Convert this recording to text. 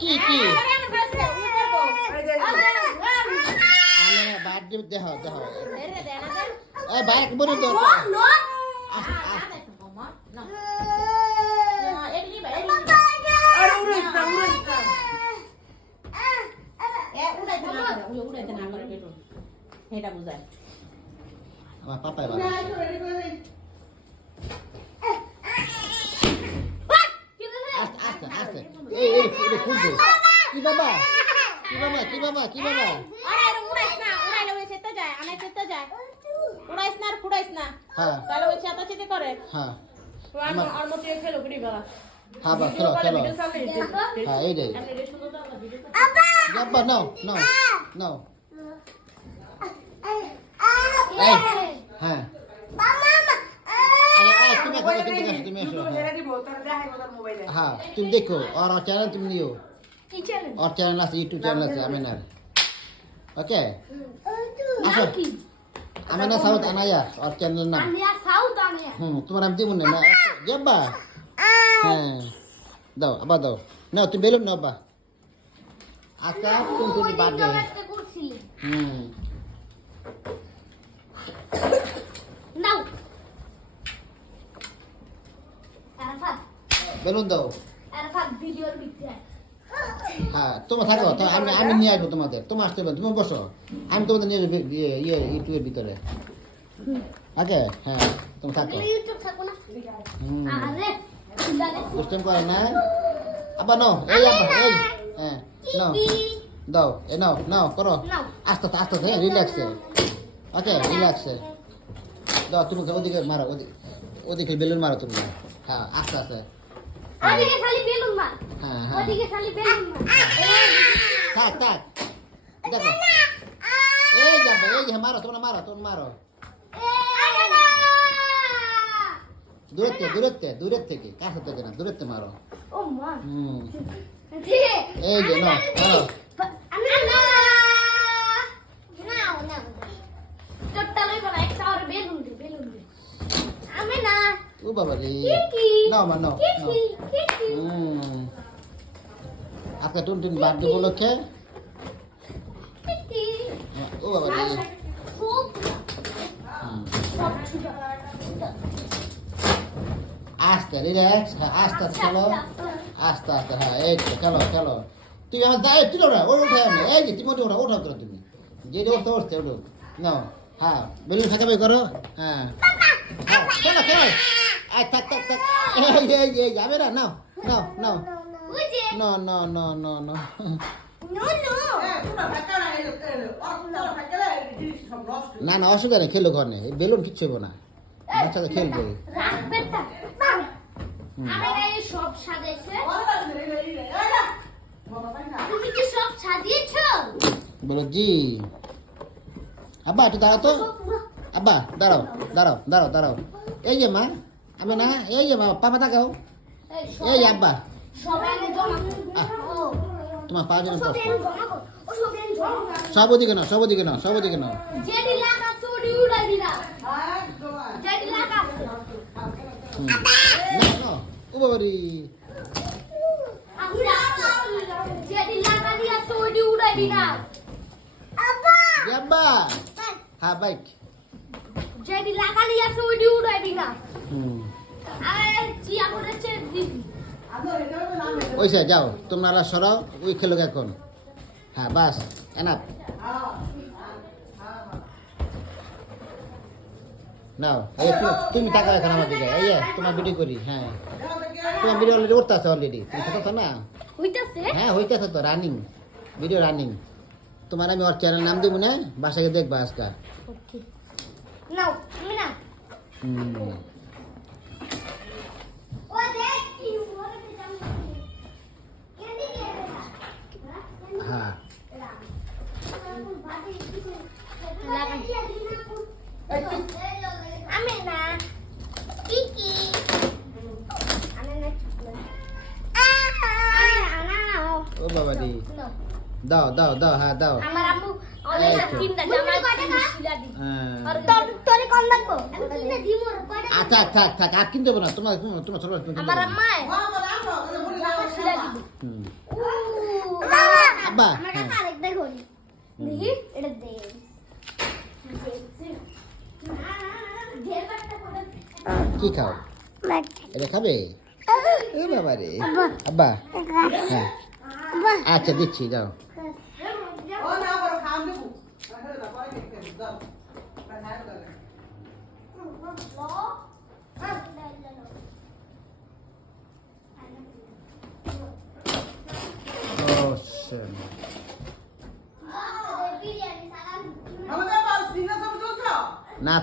কি কি আমি না বাদ দিব দেহ দেহ এই বাইক বড় দাও এটা বুঝায় আমার পাপাই বাবা আস্তে আস্তে এই খুলছো কি বাবা কি বাবা কি বাবা কি বাবা আরে উড়াইস না উড়াইলে ওই সেটা যায় আনাই সেটা যায় উড়াইস না আর ফুড়াইস না হ্যাঁ তাহলে ওই সেটা চেতে করে হ্যাঁ আর মতে খেলো গড়ি বাবা হ্যাঁ বা খেলো খেলো হ্যাঁ এই রে বাবা নাও নাও নাও এই হ্যাঁ তুমি আসো হ্যাঁ তুমি দেখো और चैनल तुम लियो और चैनल আছে ইউটিউব চ্যানেল আছে আমিনার ওকে আসো আমিনা সাউথ আনায়া और चैनल নাম আনিয়া সাউথ আনিয়া তোমার নাম দিমু না জব্বা হ্যাঁ দাও আবার দাও নাও তুমি বেলুন নাও বা আকা তুমি বার্থডে নাও আরাফাত বেলুন দাও আরাফাত ভিডিওর ভিতরে হ্যাঁ তোমার থাকো তো আমি নিয়ে আসবো তোমাদের তোমার আসতে হবে তুমি বসো আমি তোমাদের নিয়ে যাবো ইউটিউবের ভিতরে ওকে হ্যাঁ তুমি থাকো ইউটিউব থাকো না আরে সিস্টেম করে না আবার নাও এই আবার এই হ্যাঁ নাও দাও এ নাও নাও করো আস্তে আস্তে আস্তে রিল্যাক্সে ওকে রিল্যাক্সে দাও তুমি ওদিকে মারো ওদিকে বেলুন মারো তুমি হ্যাঁ আস্তে আস্তে ওদিকে খালি বেলুন মার হ্যাঁ হ্যাঁ ওদিকে খালি বেলুন মার থাক থাক দেখো এই যাবে এই যে মারো তোমরা মারো দূরের থেকে কাছে থেকে না দূরের থেকে মারো ও মা এই যে নাও মারো ও বাবা রে নাও মা নাও আজকে টুনটুন বার্থডে উপলক্ষে ও বাবা রে আস্তে রিল্যাক্স আস্তে আস্তে খেলো আস্তে আস্তে হ্যাঁ এই তো খেলো তুমি আমার দায় তুলো না ওর উঠে আমি এই যে তুমি ওঠো তুমি যেটা উঠতে ওঠো নাও হ্যাঁ বেলুন ফাঁকাবে করো হ্যাঁ খেলো আয় থাক এই যাবে না নাও নো না অসুবিধা নেই খেলো ঘর নেই বেলুন কিচ্ছু হবো না বাচ্চাদের খেলবে সব সাজাইছে তুমি কি সব সাজিয়েছো বলো জি আব্বা একটু দাঁড়াও তো আব্বা দাঁড়াও এই যে মা আমি না এই যে মা পাপা তাকাও এই আব্বা তোমার পা যেন সব ওদিকে নাও ও বাবা রে আব্বা হ্যাঁ বাইক যেটি লাগালি আছে ওইটি উড়াইবি না আর চিয়া করেছে দিবি ওই সাইড যাও তোমরা সরাও ওই খেলো এখন হ্যাঁ বাস এনাফ নাও এই তুমি টাকা এখন আমার দিকে এই তোমার ভিডিও করি হ্যাঁ তোমার ভিডিও অলরেডি উঠতে আছে অলরেডি তুমি কথা না হইতাছে হ্যাঁ হইতেছে তো রানিং ভিডিও রানিং তোমার আমি ওর চ্যানেল নাম দেবো না বাসাকে দেখবা আজকে ওকে নাও আমি না ও দেখ কি ওরে জাম কেন হ্যাঁ আমি না কি ও বাবা দি দাও হ্যাঁ দাও আমার আম্মু অলরেডি তিনটা জামা সিলা দি আর তোরে কোন লাগবো আমি কিনে দিমু কয়টা থাক আর কিনতে হবে না তোমার ছোট আমার আম্মা সিলা দিবি আব্বা আমার হ্যাঁ কাছে আরেকটা ঘড়ি দেখি এটা দে কি খাও এটা খাবে এ বাবা রে আব্বা হ্যাঁ আচ্ছা দিচ্ছি যাও ও shit. না